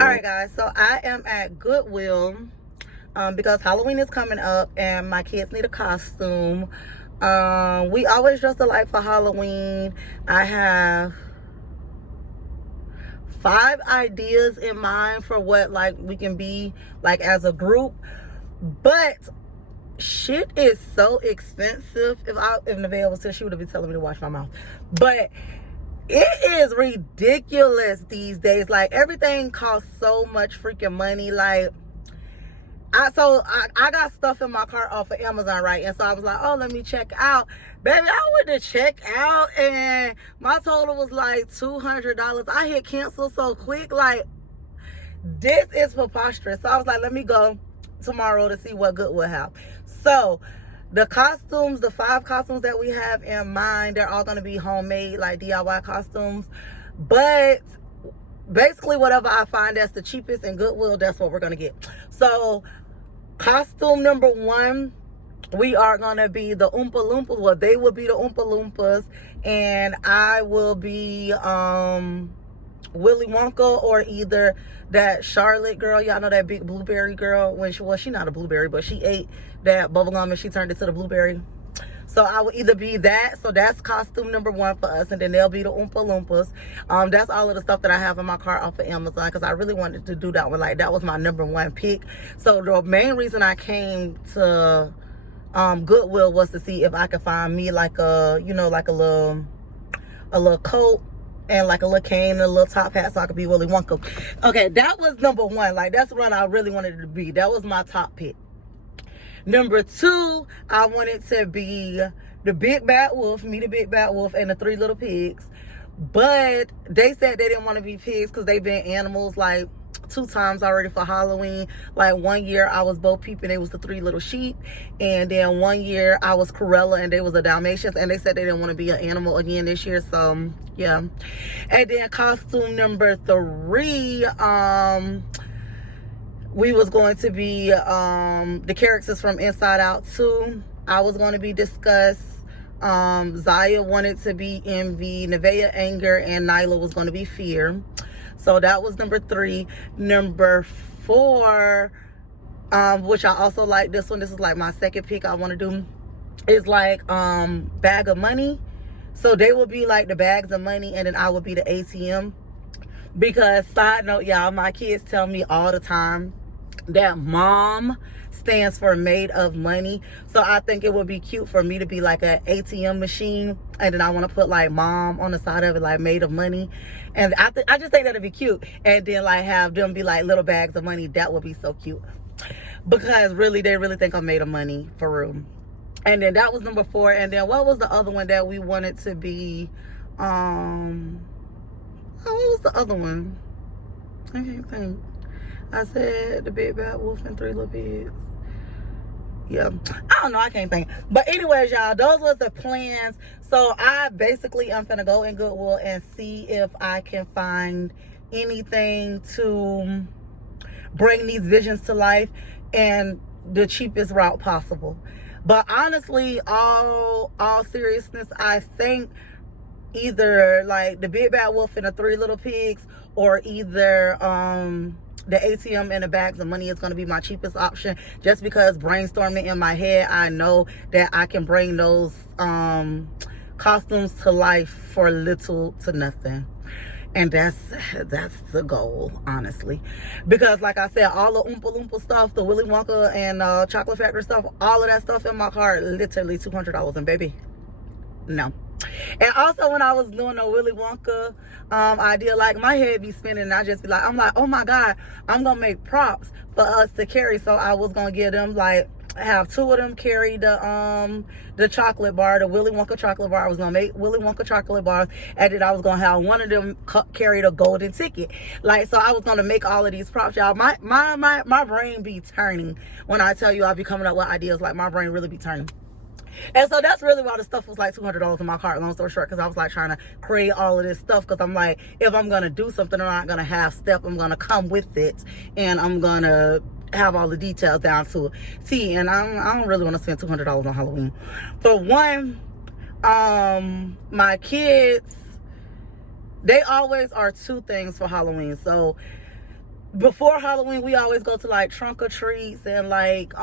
All right, guys, so I am at Goodwill because Halloween is coming up and my kids need a costume. We always dress alike for Halloween. I have 5 ideas in mind for what like we can be like as a group, but shit is so expensive. If Nevaeh was here, she would have been telling me to watch my mouth. But it is ridiculous these days. Like, everything costs so much freaking money. Like, I got stuff in my cart off of Amazon, right? And so I was like, oh, let me check out. Baby, I went to check out and my total was like $200. I hit cancel so quick. Like, this is preposterous. So I was like, let me go tomorrow to see what Goodwill have. So the costumes, the 5 costumes that we have in mind, they're all going to be homemade, like DIY costumes. But basically whatever I find that's the cheapest in Goodwill, that's what we're going to get. So costume number 1, we are going to be the Oompa Loompas. Well, they will be the Oompa Loompas, and I will be Willy Wonka, or either that Charlotte girl. Y'all know that big blueberry girl. When she not a blueberry, but she ate that bubblegum and she turned it to the blueberry. So I will either be that. So that's costume number 1 for us, and then they'll be the Oompa Loompas. That's all of the stuff that I have in my cart off of Amazon, because I really wanted to do that one. Like, that was my number 1 pick. So the main reason I came to Goodwill was to see if I could find me like a, you know, like a little coat and like a little cane and a little top hat, so I could be Willy Wonka. Okay, that was number 1. Like, that's what I really wanted it to be. That was my top pick. Number 2, I wanted to be the Big Bad Wolf, me the Big Bad Wolf, and the 3 little pigs. But they said they didn't want to be pigs because they've been animals like 2 times already for Halloween. Like, one year I was Bo Peep and they was the 3 little sheep, and then one year I was Corella and they was the Dalmatians, and they said they didn't want to be an animal again this year. So yeah. And then costume number 3, we was going to be the characters from Inside Out 2. I was going to be Disgust. Zaya wanted to be Envy, Nevaeh Anger, and Nyla was going to be Fear. So that was number 3. Number 4, which I also like this one. This is like my second pick I want to do. Is like Bag of Money. So they will be like the bags of money, and then I will be the ATM. Because, side note, y'all, my kids tell me all the time that mom stands for made of money. So I think it would be cute for me to be like an ATM machine, and then I want to put like mom on the side of it, like made of money. And I just think that'd be cute. And then like have them be like little bags of money. That would be so cute, because really they really think I'm made of money for real. And then that was number 4. And then what was the other one that we wanted to be? What was the other one? I can't think. I said the Big Bad Wolf and 3 little pigs. Yeah, I don't know, I can't think. But anyways, y'all, those was the plans. So I basically am gonna go in Goodwill and see if I can find anything to bring these visions to life and the cheapest route possible. But honestly, all seriousness, I think either like the Big Bad Wolf and the 3 little pigs, or either the ATM and the bags of money is going to be my cheapest option, just because brainstorming in my head, I know that I can bring those costumes to life for little to nothing. And that's the goal, honestly. Because like I said, all the Oompa Loompa stuff, the Willy Wonka and Chocolate Factory stuff, all of that stuff in my cart, literally $200. And baby, no. And also, when I was doing the Willy Wonka idea, like, my head be spinning, and I just be like, I'm like, oh my God, I'm gonna make props for us to carry. So I was gonna get them, like, have 2 of them carry the chocolate bar, the Willy Wonka chocolate bar. I was gonna make Willy Wonka chocolate bars, and then I was gonna have one of them carry the golden ticket. Like, so I was gonna make all of these props, y'all. My brain be turning when I tell you I be coming up with ideas. Like, my brain really be turning. And so that's really why the stuff was like $200 in my cart, long story short, because I was like trying to create all of this stuff, because I'm like, if I'm going to do something, I'm not going to half step. I'm going to come with it, and I'm going to have all the details down to a T. And I don't really want to spend $200 on Halloween. For one, my kids, they always are 2 things for Halloween. So before Halloween, we always go to like trunk or treats and like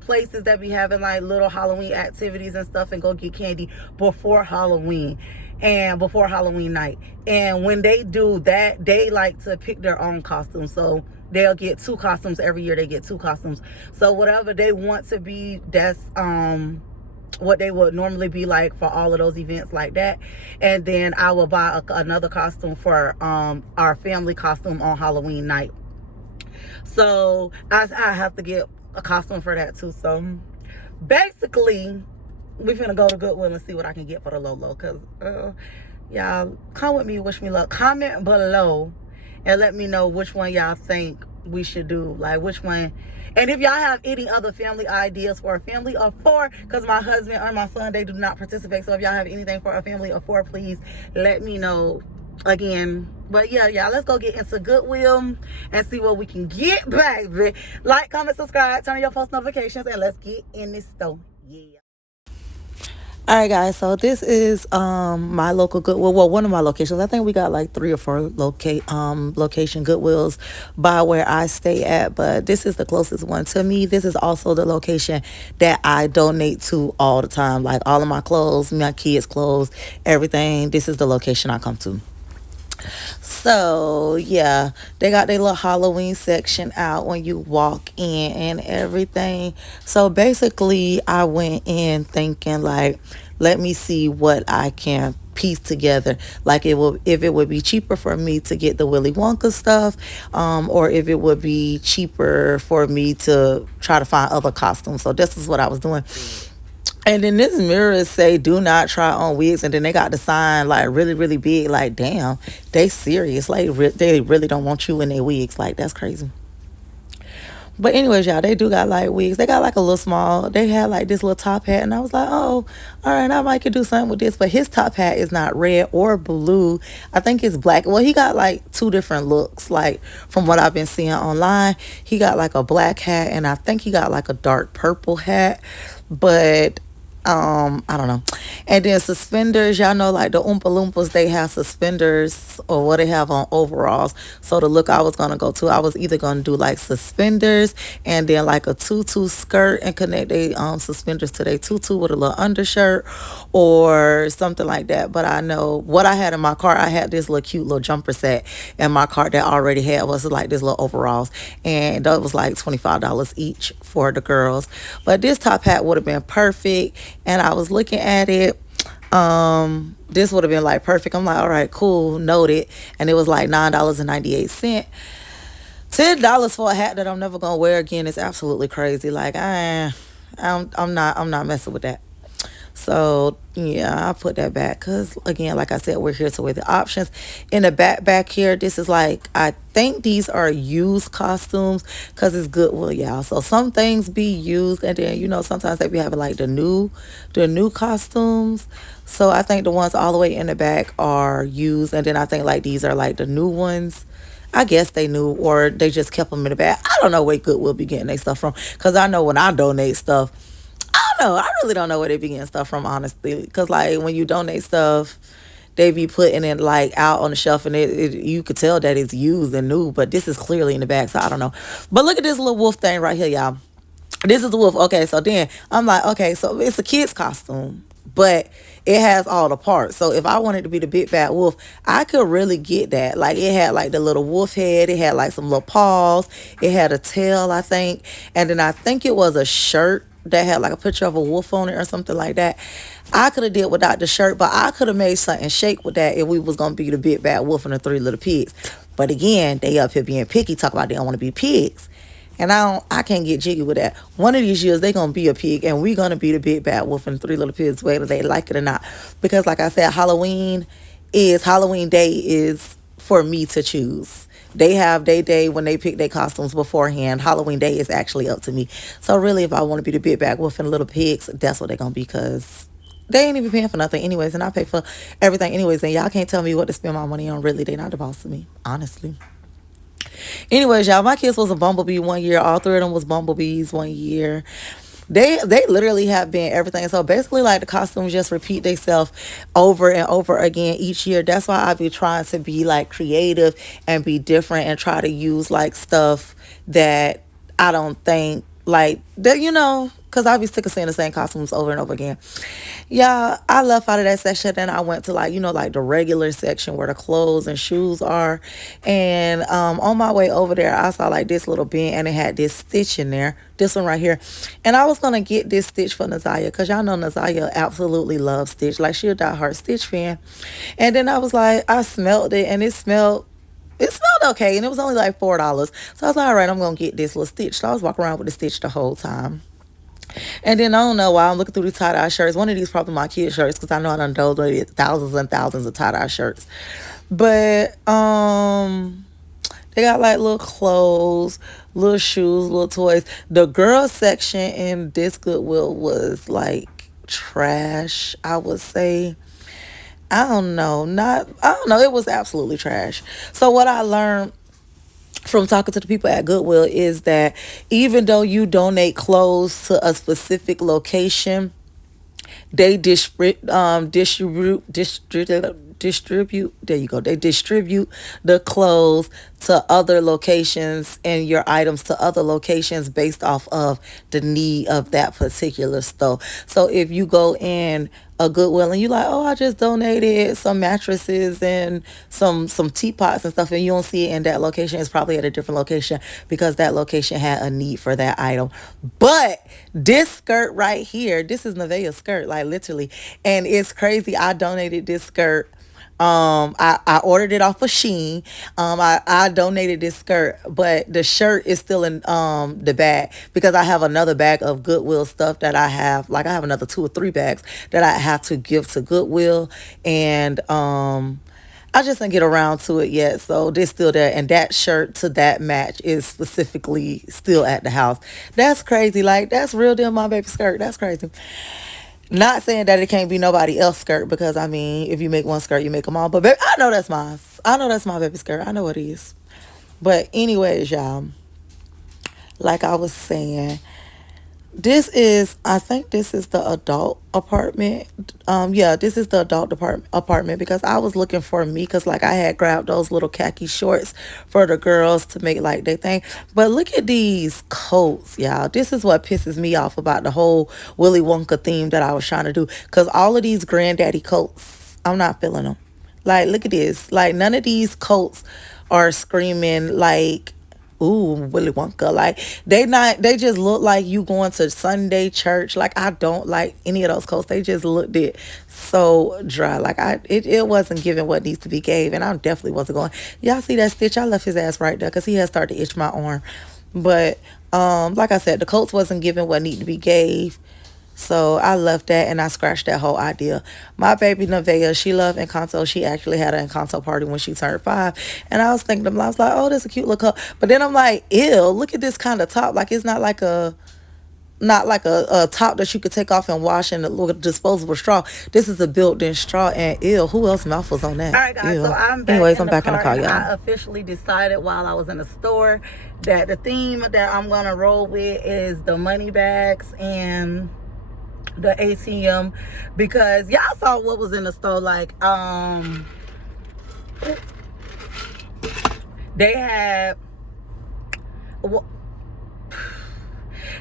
places that be having like little Halloween activities and stuff, and go get candy before Halloween and before Halloween night. And when they do that, they like to pick their own costumes. So they'll get 2 costumes every year. They get 2 costumes. So whatever they want to be, that's what they would normally be like for all of those events like that. And then I will buy another costume for our family costume on Halloween night. So I have to get a costume for that too. So basically, we finna go to Goodwill and see what I can get for the Lolo. Cause y'all come with me, wish me luck. Comment below and let me know which one y'all think we should do. Like which one. And if y'all have any other family ideas for a family of 4, because my husband or my son, they do not participate. So if y'all have anything for a family of 4, please let me know again. But yeah, y'all, let's go get into Goodwill and see what we can get, baby. Like, comment, subscribe, turn on your post notifications, and let's get in this store. Yeah. All right, guys, so this is my local Goodwill. Well, one of my locations. I think we got like 3 or 4 location Goodwills by where I stay at, but this is the closest one to me. This is also the location that I donate to all the time. Like all of my clothes, my kids' clothes, everything. This is the location I come to. So yeah, they got their little Halloween section out when you walk in and everything. So basically, I went in thinking like, let me see what I can piece together. Like it will, if it would be cheaper for me to get the Willy Wonka stuff, or if it would be cheaper for me to try to find other costumes. So this is what I was doing. And then this mirror say, do not try on wigs. And then they got the sign like really, really big. Like, damn, they serious. Like, they really don't want you in their wigs. Like, that's crazy. But anyways, y'all, they do got like wigs. They got like a little small. They had like this little top hat. And I was like, oh, all right, I might could do something with this. But his top hat is not red or blue. I think it's black. Well, he got like 2 different looks. Like from what I've been seeing online, he got like a black hat. And I think he got like a dark purple hat. But I don't know. And then suspenders, y'all know like the Oompa Loompas, they have suspenders or what they have on overalls. So the look I was gonna go to, I was either gonna do like suspenders and then like a tutu skirt and connect they suspenders to their tutu with a little undershirt or something like that. But I know what I had in my car, I had this little cute little jumper set in my car that I already had was like this little overalls, and that was like $25 each for the girls. But this top hat would have been perfect. And I was looking at it. This would have been like perfect. I'm like, all right, cool, noted. And it was like $9.98. $10 for a hat that I'm never gonna wear again is absolutely crazy. Like I'm not messing with that. So yeah, I put that back because again, like I said, we're here to weigh the options. In the back here, this is like, I think these are used costumes because it's Goodwill, y'all. So some things be used, and then sometimes they be having like the new costumes. So I think the ones all the way in the back are used, and then I think like these are like the new ones. I guess they knew, or they just kept them in the back. I don't know where Goodwill be getting their stuff from, because I know when I donate stuff, I don't know. I really don't know where they be getting stuff from, honestly. Because, like, when you donate stuff, they be putting it, like, out on the shelf, and you could tell that it's used and new. But this is clearly in the back, so I don't know. But look at this little wolf thing right here, y'all. This is the wolf. Okay, so then I'm like, okay, so it's a kid's costume, but it has all the parts. So if I wanted to be the big bad wolf, I could really get that. Like it had like the little wolf head, it had like some little paws, it had a tail, I think, and then I think it was a shirt that had like a picture of a wolf on it or something like that. I could have did without the shirt, but I could have made something shake with that if we was gonna be the big bad wolf and the 3 little pigs. But again, they up here being picky, talk about they don't want to be pigs. And I can't get jiggy with that. One of these years, they're going to be a pig, and we're going to be the big bad wolf and 3 little pigs, whether they like it or not. Because like I said, Halloween Day is for me to choose. They have their day when they pick their costumes beforehand. Halloween Day is actually up to me. So really, if I want to be the big bad wolf and little pigs, that's what they're going to be, because they ain't even paying for nothing anyways, and I pay for everything anyways. And y'all can't tell me what to spend my money on. Really, they not the boss of me, honestly. Anyways, y'all, my kids was a bumblebee one year. All 3 of them was bumblebees one year. They literally have been everything. So basically, like, the costumes just repeat themselves over and over again each year. That's why I be trying to be like creative and be different and try to use like stuff that I don't think like that, because I be sick of seeing the same costumes over and over again. Yeah, I left out of that section. Then I went to, like, like the regular section where the clothes and shoes are. And on my way over there, I saw like this little bin and it had this stitch in there. This one right here. And I was going to get this stitch for Nazaya because y'all know Nazaya absolutely loves Stitch. Like, she a diehard Stitch fan. And then I was like, I smelled it and it smelled okay. And it was only like $4. So I was like, all right, I'm going to get this little Stitch. So I was walking around with the Stitch the whole time. And then I don't know why I'm looking through these tie-dye shirts. One of these probably my kid shirts because I know I done donated thousands and thousands of tie-dye shirts. But they got like little clothes, little shoes, little toys. The girl section in this Goodwill was like trash, I would say. I don't know. It was absolutely trash. So what I learned from talking to the people at Goodwill is that even though you donate clothes to a specific location, they distribute, there you go, they distribute the clothes to other locations and your items to other locations based off of the need of that particular store. So if you go in a Goodwill and you like, oh, I just donated some mattresses and some teapots and stuff, and you don't see it in that location, it's probably at a different location because that location had a need for that item. But this skirt right here, this is Nevaeh's skirt, like, literally, and it's crazy. I donated this skirt. I ordered it off of Shein. I donated this skirt, but the shirt is still in the bag because I have another bag of Goodwill stuff that I have. Like, I have another 2 or 3 bags that I have to give to Goodwill, and I just didn't get around to it yet. So this still there, and that shirt to that match is specifically still at the house. That's crazy. Like, that's real deal my baby skirt. That's crazy. Not saying that it can't be nobody else's skirt because, I mean, if you make one skirt, you make them all. But baby, I know that's mine. I know that's my baby skirt. I know it is. But anyways, y'all, like I was saying, I think this is the adult apartment. Yeah, this is the adult apartment because I was looking for me because, like, I had grabbed those little khaki shorts for the girls to make like they thing. But look at these coats, y'all. This is what pisses me off about the whole Willy Wonka theme that I was trying to do, because all of these granddaddy coats, I'm not feeling them. Like, look at this. Like, none of these coats are screaming like, ooh, Willy Wonka. Like, they just look like you going to Sunday church. Like, I don't like any of those coats. They just looked it so dry. Like, it wasn't giving what needs to be gave, and I definitely wasn't going. Y'all see that stitch? I left his ass right there because he had started to itch my arm. But like I said, the coats wasn't giving what needed to be gave. So I left that and I scratched that whole idea. My baby Nevaeh, she loved Encanto. She actually had an Encanto party when she turned 5. And I was thinking, I was like, oh, that's a cute little cup. But then I'm like, ew, look at this kind of top. Like, it's not like a top that you could take off and wash in a little disposable straw. This is a built-in straw, and ew, who else mouth was on that? All right, guys, ew. so I'm back in the car, y'all. I officially decided while I was in the store that the theme that I'm going to roll with is the money bags and the ATM, because y'all saw what was in the store. Like, they had,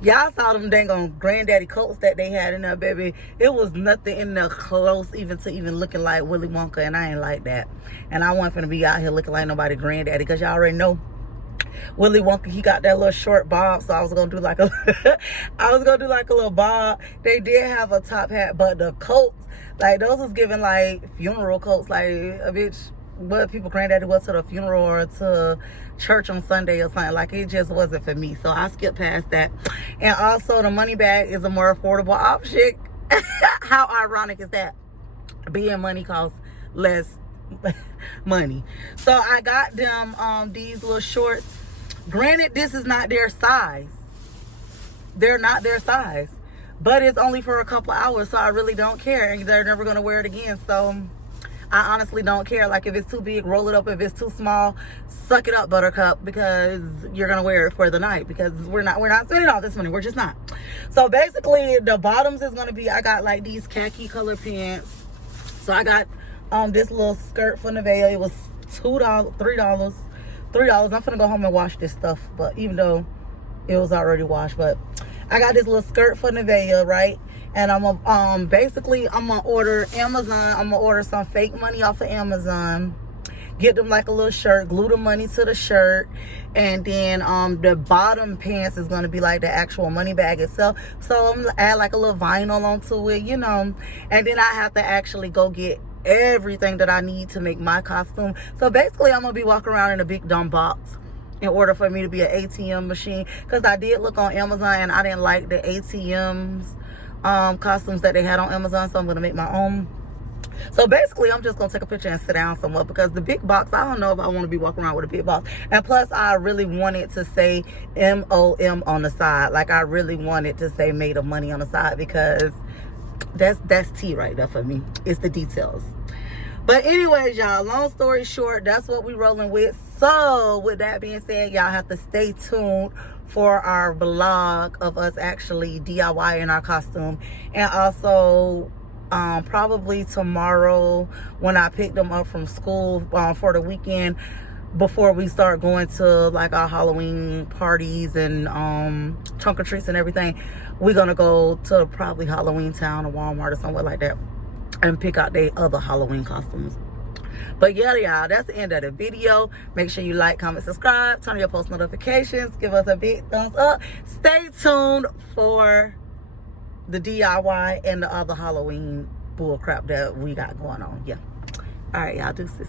y'all saw them dang on granddaddy coats that they had in there, baby. It was nothing in there close even to even looking like Willy Wonka, and I ain't like that. And I wasn't finna be out here looking like nobody granddaddy, because y'all already know Willy Wonka, he got that little short bob, so I was gonna do like a little bob. They did have a top hat, but the coats, like, those was giving like funeral coats, like a bitch what people granddaddy was to the funeral or to church on Sunday or something. Like, it just wasn't for me, so I skipped past that. And also, the money bag is a more affordable option. How ironic is that? Being money costs less money. So I got them these little shorts. Granted, this is not their size. They're not their size, but it's only for a couple hours, so I really don't care, and they're never going to wear it again. So I honestly don't care. Like, if it's too big, roll it up. If it's too small, suck it up, Buttercup, because you're gonna wear it for the night, because we're not spending all this money. We're just not. So basically, the bottoms is gonna be, I got like these khaki color pants. So I got this little skirt for Nevaeh. It was $2, $3. I'm finna go home and wash this stuff, but even though it was already washed, but I got this little skirt for Nevaeh, right? And I'm gonna basically I'm gonna order Amazon. I'm gonna order some fake money off of Amazon, get them like a little shirt, glue the money to the shirt, and then the bottom pants is gonna be like the actual money bag itself. So I'm gonna add like a little vinyl onto it, you know, and then I have to actually go get everything that I need to make my costume. So basically, I'm gonna be walking around in a big dumb box in order for me to be an ATM machine, because I did look on Amazon and I didn't like the ATMs costumes that they had on Amazon, so I'm gonna make my own. So basically, I'm just gonna take a picture and sit down somewhere, because the big box, I don't know if I want to be walking around with a big box. And plus, I really wanted to say MOM on the side. Like, I really wanted to say made of money on the side, because that's tea right there for me. It's the details. But anyways, y'all, long story short, that's what we rolling with. So with that being said, y'all have to stay tuned for our vlog of us actually DIYing our costume. And also probably tomorrow, when I pick them up from school for the weekend, before we start going to like our Halloween parties and trunk or treats and everything, we're gonna go to probably Halloween Town or Walmart or somewhere like that and pick out their other Halloween costumes. But yeah, y'all, that's the end of the video. Make sure you like, comment, subscribe, turn on your post notifications, give us a big thumbs up. Stay tuned for the DIY and the other Halloween bull crap that we got going on. Yeah. All right, y'all, deuces.